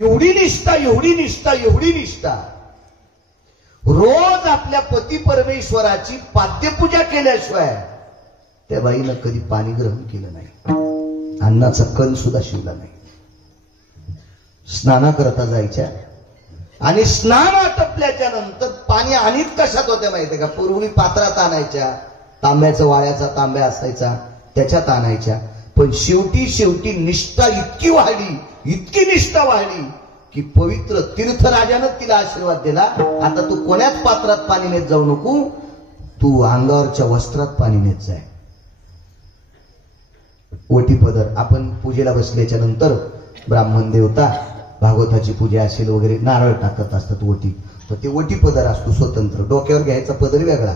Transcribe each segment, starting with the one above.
एवढी निष्ठा, एवढी निष्ठा, एवढी निष्ठा. रोज आपल्या पती परमेश्वराची पाद्यपूजा केल्याशिवाय त्या बाईनं कधी पाणी ग्रहण केलं नाही, अन्नाचा कण सुद्धा शिवला नाही. स्नाना करता जायच्या आणि स्नान आटपल्याच्या नंतर पाणी आणीत कशात होत्या माहितीये का? पूर्वी पात्रात आणायच्या, तांब्याचा वाळ्याचा तांब्या असायचा त्याच्यात आणायच्या. पण शेवटी निष्ठा इतकी वाढली, इतकी निष्ठा वाढली की पवित्र तीर्थराजानं तिला आशीर्वाद दिला, आता तू कोण्याच पात्रात पाणी नेत जाऊ नको, तू अंगावरच्या वस्त्रात पाणी नेत जाय. ओटी पदर आपण पूजेला बसल्याच्या नंतर ब्राह्मण देवता भागवताची पूजा असेल वगैरे नारळ टाकत असतात ओटी, तर ते ओटी पदर असतो स्वतंत्र, डोक्यावर घ्यायचा पदर वेगळा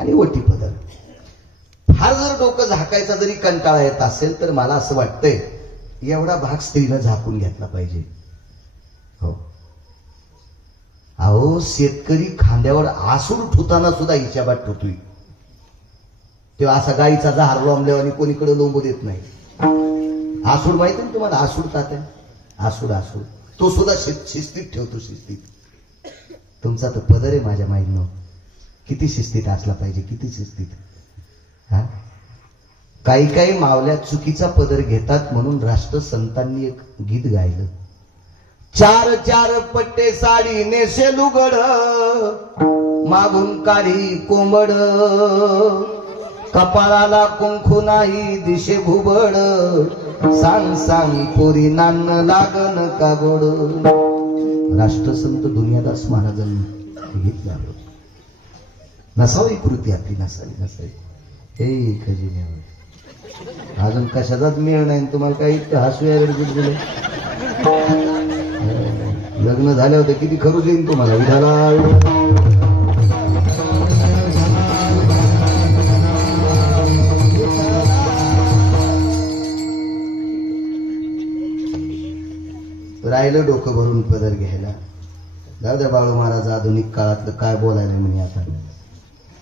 आणि ओटी पदर. फार जर डोकं झाकायचा जरी कंटाळा येत असेल तर मला असं वाटतंय एवढा भाग स्त्रीनं झाकून घेतला पाहिजे. हो, अहो शेतकरी खांद्यावर आसूड ठुताना सुद्धा हिच्याबात ठुतोय, तेव्हा असा गाईचा जहार लोंबल्यावर आणि कोणीकडे लोंबू देत नाही. आसूड माहिती ना तुम्हाला? आसूड तात्या, आसूड तो सुद्धा शिस्तीत ठेवतो, शिस्तीत. तुमचा तर पदर आहे माझ्या माईनं, किती शिस्तीत असला पाहिजे, किती शिस्तीत. हा, काही मावल्या चुकीचा पदर घेतात म्हणून राष्ट्रसंतांनी एक गीत गायलं. 4 पट्टे साडी नेसे लुगड, मागून काढी कोंबड, कपाळाला कुंकू नाही दिशे भुबड, सांग पोरी नान्न लागन का गोड. राष्ट्रसंत दुनियादास महाराजांनी गीत गायलं. नसावी कृती आपली, नसावी. हे खजिने अजून कशाचाच मेळ नाही तुम्हाला, काही हसू यायला गुदगुले. लग्न झाले होते किती खरूच येईल तुम्हाला. विधाला राहिलं डोकं भरून पदर घ्यायला. जाऊ द्या बाळू महाराज आधुनिक काळातलं काय बोलायला म्हणे आता,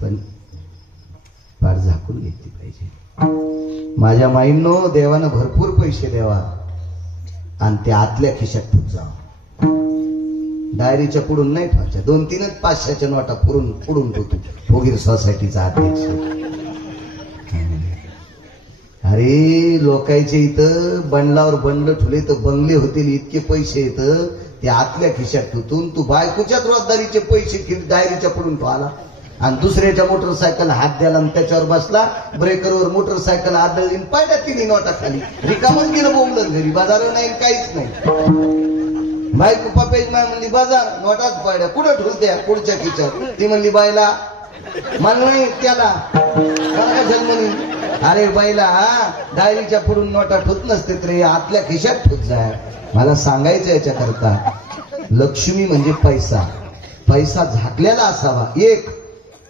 पण पाठ झाकून घेतली पाहिजे. माझ्या माईंनो, देवानं भरपूर पैसे द्यावा आणि ते आतल्या खिशात ठेवून जावा. डायरीच्या पुढून नाही ठेवायच्या. 2-3 500च्या नोटा पुढून ठेवतो फोगीर सोसायटीचा अध्यक्ष. अरे लोकांचे इथं बंडलावर बंडल ठुले तर बंगले होतील इतके पैसे येतं, ते आतल्या खिशात ठेवून तू बायकोच्याच रोजदारीचे पैसे डायरीच्या पुढून ठेवाला आणि दुसऱ्याच्या मोटरसायकल हात द्याला आणि त्याच्यावर बसला, ब्रेकरवर मोटरसायकल आदळली, पाहिल्या 3 नोटा खाली, रिकामच गेलं बोंबलं घरी. बाजार नाही काहीच नाही. बायको पपेज माय म्हणली बाजार, नोटाच पाड्या कुठं ठेवत्या? पुढच्या खिशात. ती म्हणली बायला, मला नाही त्याला जन्मनी. अरे बाईला, डायरीच्या पुढून नोटा ठेवत नसते रे, आतल्या खिशात ठेवत जाय. मला सांगायचं याच्याकरता, लक्ष्मी म्हणजे पैसा झाकलेला असावा एक,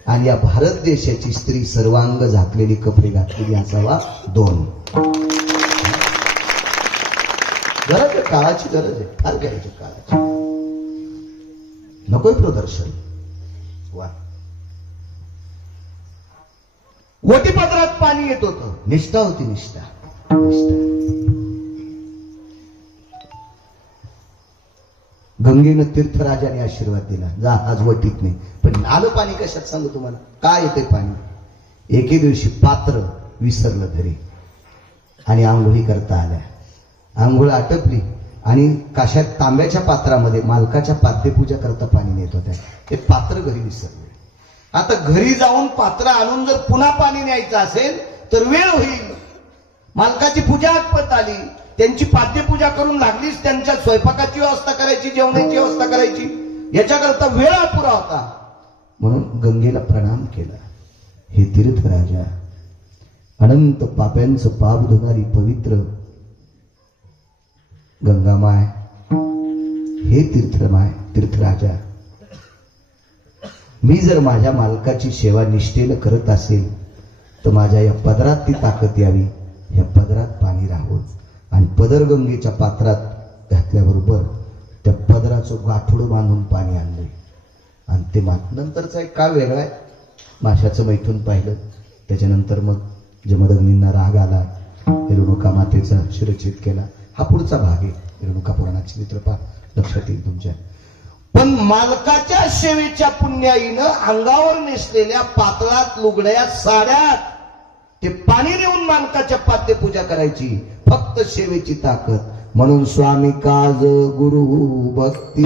आणि या भारत देशाची स्त्री सर्वांग झाकलेली कपडे घातलेली असावा 2. गरज आहे, काळाची गरज आहे, फार गरज आहे काळाची. नकोय प्रदर्शन. वा, वटीपत्रात पाणी येत होतं. निष्ठा होती, निष्ठा. गंगेनं तीर्थराजाने आशीर्वाद दिला, जा आज वटीत नाही. पण आलं पाणी कशात सांगू तुम्हाला, काय येते पाणी. एके दिवशी पात्र विसरलं घरी आणि आंघोळी करता आल्या. आंघोळ आटपली आणि काशात तांब्याच्या पात्रामध्ये मालकाच्या पाद्यपूजा करता पाणी नेत होत्या. ते पात्र घरी विसरले. आता घरी जाऊन पात्र आणून जर पुन्हा पाणी न्यायचं असेल तर वेळ होईल. मालकाची पूजा आटपत आली, त्यांची पाद्यपूजा करून लागलीच, त्यांच्या स्वयंपाकाची व्यवस्था करायची, जेवणाची व्यवस्था करायची, याच्याकरता वेळ अपुरा होता. म्हणून गंगेला प्रणाम केला. हे तीर्थराजा, अनंत पाप्यांचं पाप धुणारी पवित्र गंगामाय, हे तीर्थराजा, मी जर माझ्या मालकाची सेवा निष्ठेनं करत असेल तर माझ्या या पदरात ती ताकद यावी. या पदरात पाणी राहावं आणि पदर गंगेच्या पात्रात घातल्याबरोबर त्या पदराचं गाठोडं बांधून पाणी आणलंय. आणि ते नंतरचा एक काळ वेगळा आहे. माशाचं मैथून पाहिलं, त्याच्यानंतर मग जमदग्नींना राग आला, रेणुका मातेचा शिरच्छेद केला. हा पुढचा भाग आहे. रेणुका पुराणाची मित्र पहा, लक्षात येईल तुमच्या. पण मालकाच्या सेवेच्या पुण्याईनं अंगावर नेसलेल्या पातळात लुगड्यात साड्यात ते पाणी देऊन मालकाच्या पाद्य पूजा करायची, फक्त सेवेची ताकद. म्हणून स्वामी काज गुरु भक्ती,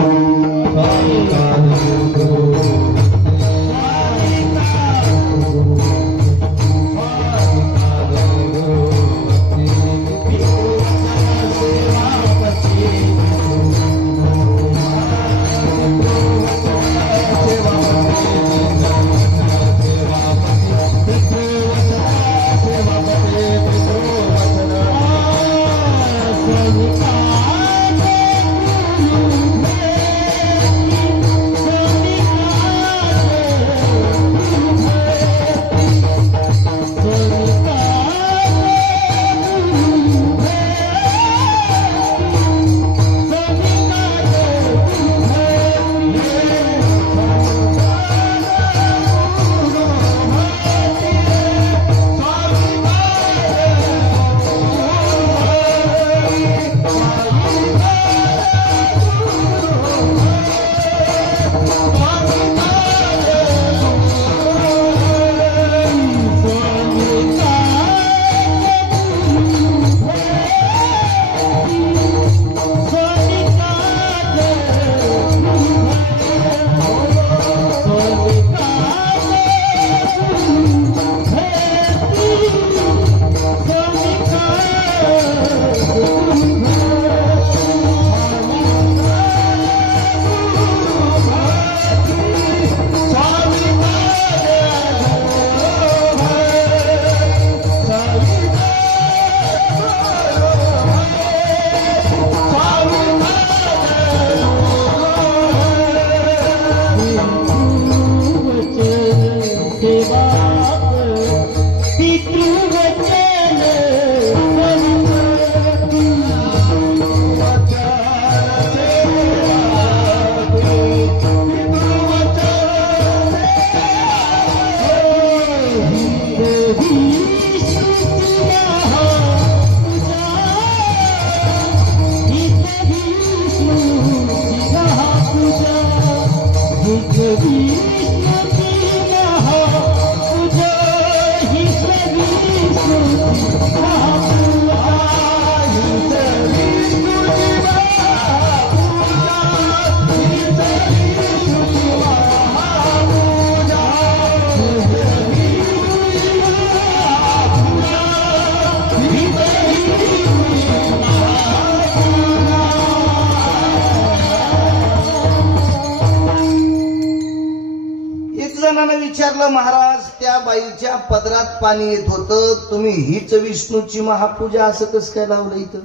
विचारलं, महाराज त्या बाईच्या पदरात पाणी येत होतं, तुम्ही हीच विष्णूची महापूजा असं कसं काय लावलं इथं?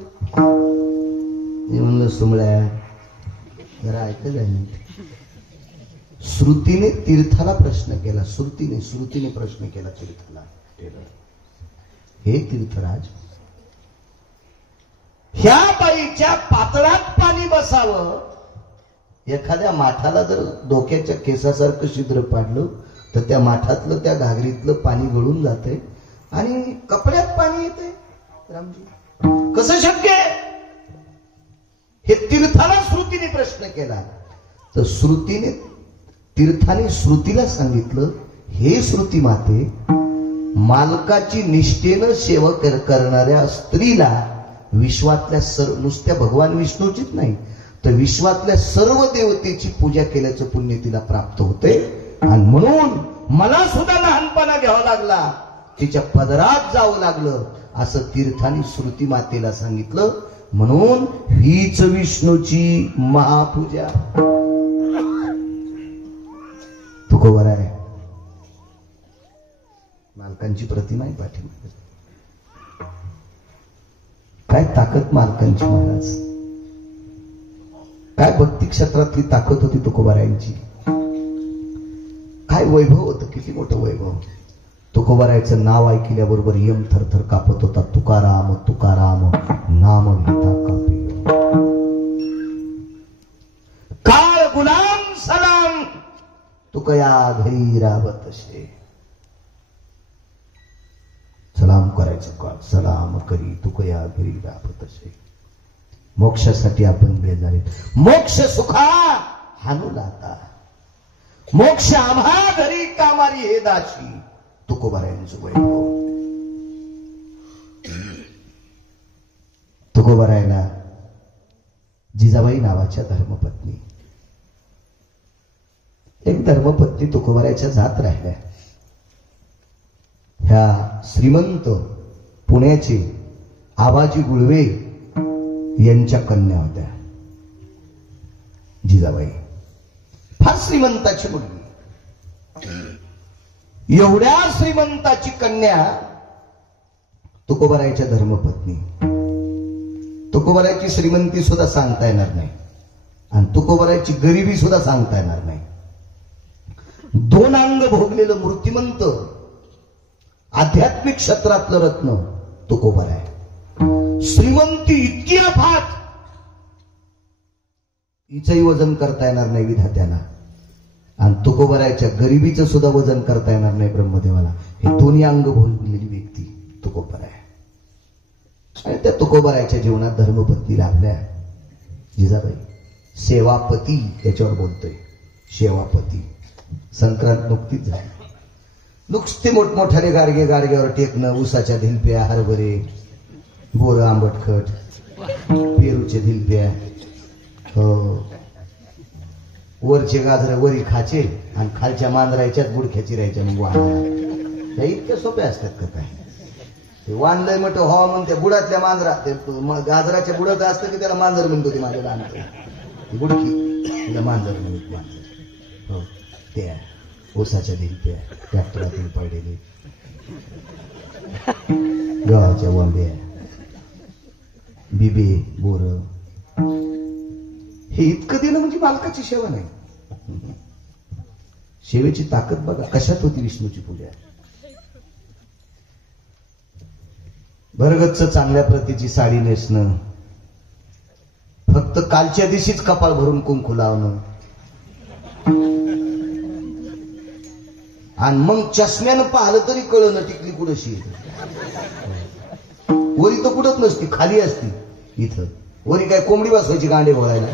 मी म्हणलं, सुमळ्या जरा ऐकत आहे. श्रुतीने तीर्थाला प्रश्न केला, श्रुतीने प्रश्न केला तीर्थाला, हे तीर्थराज, ह्या बाईच्या पातळात पाणी बसावं, एखाद्या माठाला जर डोक्याच्या केसासारखं छिद्र पाडलं तर त्या माठातलं त्या घागरीतलं पाणी गळून जाते आणि कपड्यात पाणी येते. रामजी, कसं शक्य आहे? हे तीर्थाला श्रुतीने प्रश्न केला. तर तीर्थाने श्रुतीला सांगितलं, हे श्रुती माते, मालकाची निष्ठेनं सेवा करणाऱ्या स्त्रीला विश्वातल्या नुसत्या भगवान विष्णूचीच नाही तर विश्वातल्या सर्व देवतेची पूजा केल्याचं पुण्य तिला प्राप्त होते. आणि म्हणून मला सुद्धा लहानपणा घ्यावा लागला, तिच्या पदरात जावं लागलं, असं तीर्थाने श्रुती मातेला सांगितलं. म्हणून हीच विष्णूची महापूजा. तुकोबर आहे, मालकांची प्रतिमा आहे पाठीमागे. काय ताकद मालकांची महाराज, काय भक्ती क्षेत्रातली ताकद होती तुकोबारायांची, काय वैभव होतं, किती मोठं वैभव. तुकोबारायचं नाव ऐकल्याबरोबर यम थरथर कापत होता. तुकाराम तुकाराम नाम घेता कापे, काळ गुलाम सलाम तुकया घरी रावत शे. सलाम करायचं, काळ सलाम करी तुकया घरी रावत शे. मोक्षासाठी आपण बेजारी. मोक्ष सुखा हानू लाता, मोक्ष आम्हा घरी कामारी हे दाशी. तुकोबारायांचं वैभव. तुकोबारायला जिजाबाई नावाच्या धर्मपत्नी, एक धर्मपत्नी तुकोबारायच्या जात राहिल्या. ह्या श्रीमंत पुण्याचे आबाजी गुळवे यांच्या कन्या होत्या. जिजाबाई फार श्रीमंताची मुलगी. एवढ्या श्रीमंताची कन्या तुकोबारायच्या धर्मपत्नी. तुकोबारायची श्रीमंती सुद्धा सांगता येणार नाही आणि तुकोबारायची गरिबी सुद्धा सांगता येणार नाही. दोन अंग भोगलेलं मूर्तिमंत आध्यात्मिक क्षेत्रातलं रत्न तुकोबाराय. श्रीमंती इतकी अफाट, हिचंही वजन करता येणार नाही विधात्याला आणि तुकोबारायच्या गरिबीचं सुद्धा वजन करता येणार नाही ब्रह्मदेवाला. हे दोन्ही अंग भोगलेली व्यक्ती तुकोबाराय. आणि त्या तुकोबारायच्या जीवनात धर्मपत्नी लाभल्या जिजाबाई. सेवापती याच्यावर बोलतोय. सेवापती संक्रांत नुकतीच झाली. नुसते मोठमोठाले गाडगे गाडग्यावर टेकणं, उसाच्या धिलप्या, हरभरे, बोर, आंबटखट, पेरूचे धिलप्या, वरचे गाजर वरी खाचे आणि खालच्या मांजरायच्याच बुडख्याची राहायच्या. मग वाहन त्या इतक्या सोप्या असतात का काय? ते वानलंय म्हटलं हवा म्हणते बुडातल्या मांजरा. ते गाजराच्या बुडाचं असतं की त्याला मांजर म्हणतो. ती माझ्या लहान बुडकी तिला मांजर म्हणत. मांजर हो त्या ऊसाच्या धिलप्या, ट्रॅक्टरातील पडलेले गव्हाच्या वंब्या, बिबे, बोर, हे इतकं दिलं म्हणजे मालकाची सेवा नाही. सेवेची ताकद बघा कशात होती विष्णूची पूजा. भरगच्च चांगल्या प्रतीची साडी नेसणं, फक्त कालच्या दिवशीच कपाळ भरून कुंकू लावणं आणि मग चष्म्यानं पाहिलं तरी कळलं टिकली कुठशी. वरी तर कुठंच नसती, खाली असती. इथं वरी काय कोंबडी बसवायची गांडे घोळायला.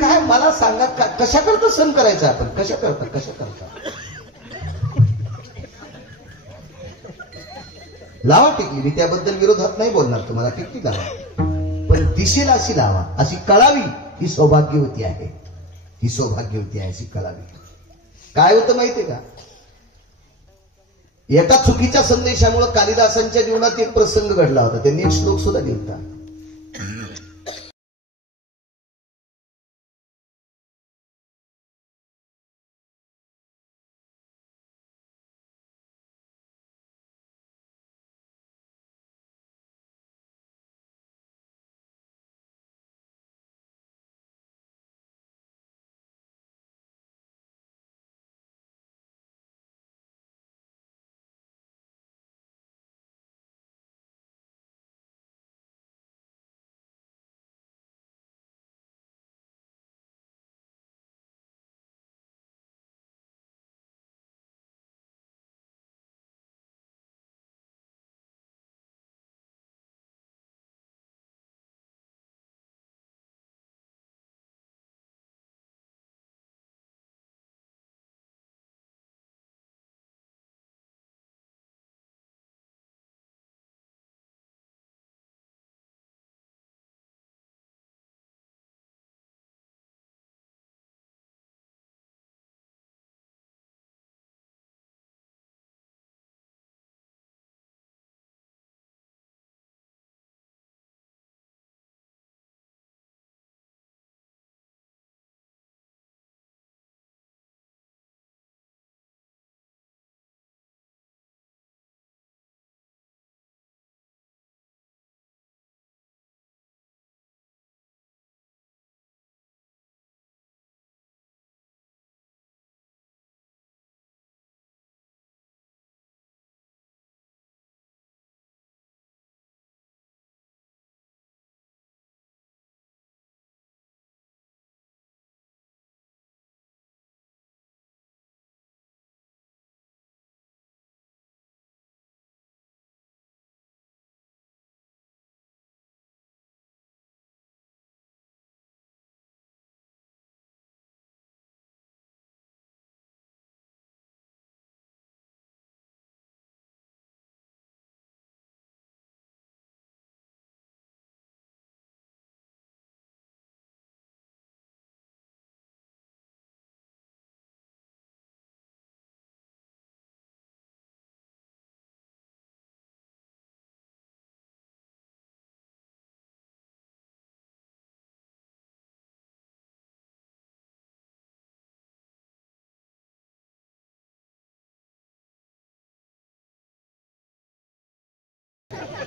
काय मला सांगा, कशा करता सण करायचा आपण? कशा करता लावा टिकली. मी त्याबद्दल विरोधात नाही बोलणार तुम्हाला. टिकली लावा, पण दिसेल अशी लावा, अशी कळावी. ही सौभाग्यवती आहे, ही सौभाग्यवती आहे, अशी कळावी. काय होतं माहितीये का? एका चुकीच्या संदेशामुळे कालिदासांच्या जीवनात एक प्रसंग घडला होता. त्यांनी एक श्लोक सुद्धा लिहिला.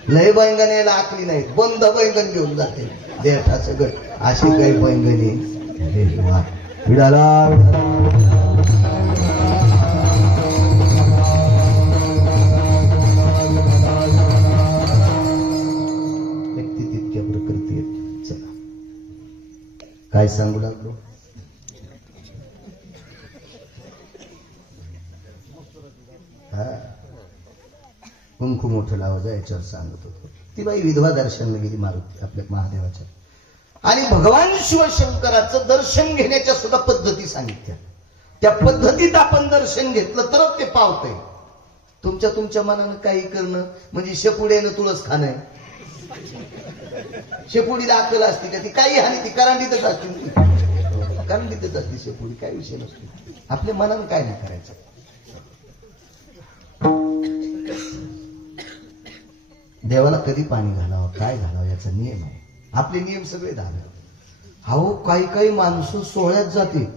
लय बैंगण यायला आखली नाहीत, बंद बैंगण घेऊन जाते देठा सगळं. अशी काही बैंगणी विडाला व्यक्ती तितक्या प्रकृती आहेत. चला काय सांगू लागलो. कुंकू मोठं लावायचं याच्यावर सांगत होतो. ती बाई विधवा दर्शनला गेली मारुती आपल्या महादेवाच्या, आणि भगवान शिवशंकराचं दर्शन घेण्याच्या सुद्धा पद्धती सांगितल्या. त्या पद्धतीत आपण दर्शन घेतलं तरच ते पावतंय. तुमच्या मनानं काही करणं म्हणजे शेपुड्यानं तुळस खाणं आहे. शेपुडीला अक्कल असते का? ती काही हानी ती करांडीतच असते, करांडीतच असते शेपुडी, काही विषय नसतो. आपल्या मनानं काय नाही करायचं. देवाला कधी पाणी घालावं काय घालावं याचा नियम आहे. आपले नियम सगळे धावे. अहो काही माणसं सोहळ्यात जाते,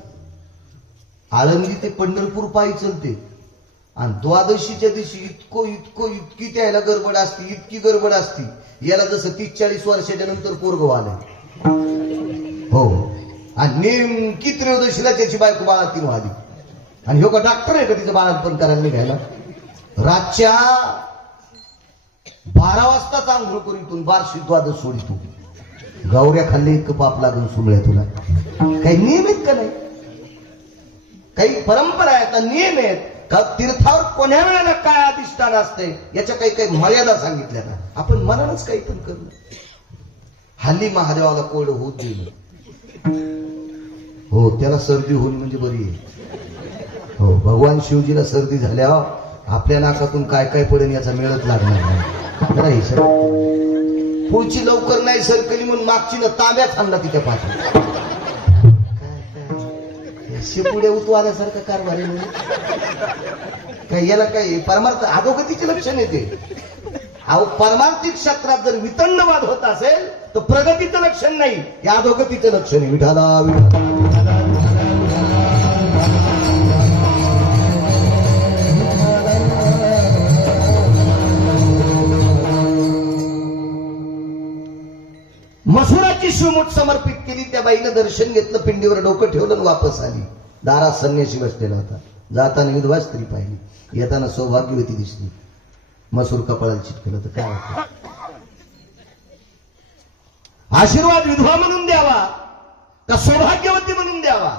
आळंदी ते पंढरपूर पायी चलते, आणि द्वादशीच्या दिवशी इतकी त्याला गडबड असते, इतकी गडबड असते. याला जसं 30-40 वर्षाच्या नंतर पोरग आलंय. हो, आणि नेमकी त्रयोदशीला त्याची बायको बाळातीन व्हावी. आणि हो का डॉक्टर आहे का तिचं बाळातपण करायला निघायला? रातच्या 12 वाजता आंघोळ करीतून 12 द्वादश सोडितून गौऱ्या खाल्ली इतकं पाप लागून सुमल्या तुला. काही नियम आहेत का नाही? काही परंपरा आहेत, नियम आहेत का? तीर्थावर कोण्या वेळेला काय अधिष्ठान असते याच्या काही मर्यादा सांगितल्या ना. आपण मनानच काही पण करणं. हल्ली महादेवाला कोरडं होत दिलं. हो, त्याला सर्दी होऊन म्हणजे बरी आहे. हो, भगवान शिवजीला सर्दी झाल्यावर आपल्या नाकातून काय पडेल याचा मेळच लागणार नाही. पुढची लवकर नाही सरकली म्हणून मागची न तांब्यात आणला तिच्या पाठी. शिपुडे उतवाल्यासारखं कारभार काय? याला काय परमार्थ अधोगतीचे लक्षण येते. अहो, परमार्थिक क्षेत्रात जर वितंडवाद होत असेल तर प्रगतीचं लक्षण नाही, हे अधोगतीचं लक्षण आहे. विठाला मसुराची शिवमूठ समर्पित केली. त्या बाईनं दर्शन घेतलं, पिंडीवर डोकं ठेवलं आणि वापस आली. दारात संन्यासी बसलेला होता. जाताना विधवा स्त्री पाहिली, येताना सौभाग्यवती दिसली. मसूर कपाळाला चिटकलं तर काय होतं? आशीर्वाद विधवा म्हणून द्यावा का सौभाग्यवती म्हणून द्यावा?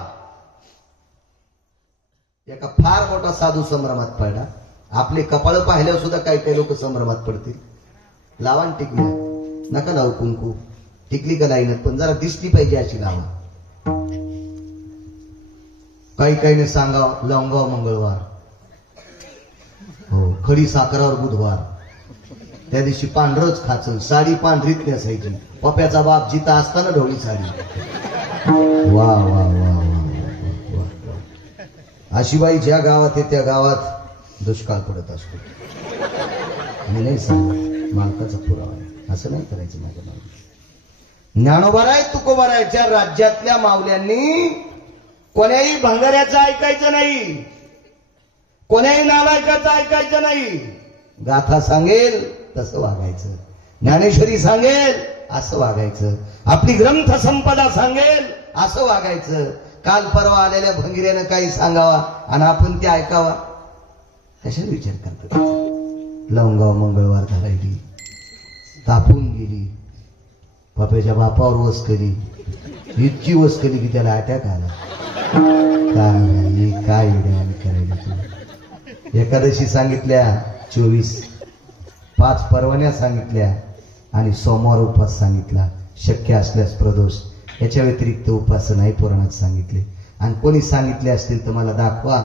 एका फार मोठा साधू संभ्रमात पडला. आपले कपाळ पाहिल्यावर सुद्धा काही लोक संभ्रमात पडतील. लावा टिकल्या, नका लावू कुंकू. टिकली का लाईनत पण जरा दिसली पाहिजे अशी लावा. काही सांगाव लवंगाव मंगळवार, हो, खडी साखरावर बुधवार. त्या दिवशी पांढरच खाचल, साडी पांढरीत नेसायची. पप्याचा बाप जिता असताना ढोळी साडी. वा वा वा वा वा. अशी बाई ज्या गावात आहे त्या गावात दुष्काळ पडत असतो. मी नाही सांगत, मालकाचा पुरावा आहे. असं नाही करायचं माझ्या मालक. ज्ञानोबाराय तुकोबारायच्या राज्यातल्या मावल्यांनी कोण्याही भंगाऱ्याचं ऐकायचं नाही, कोण्याही नालायकाचं ऐकायचं नाही. गाथा सांगेल तसं वागायचं, ज्ञानेश्वरी सांगेल असं वागायचं, आपली ग्रंथ संपदा सांगेल असं वागायचं. काल परवा आलेल्या भंगिऱ्यानं काही सांगावा आणि आपण ते ऐकावा, कशाला विचार करतात? लवंगाव मंगळवार धरायली, तापून गेली. पप्याच्या बापावर वसकली, इतकी वसकली की त्याला अटॅक आला. काय करायला तू? एकादशी सांगितल्या 24, 5 परवान्या सांगितल्या आणि सोमवार उपास सांगितला. शक्य असल्यास प्रदोष, याच्या व्यतिरिक्त उपास नाही पुराणात सांगितले. आणि कोणी सांगितले असतील तर मला दाखवा.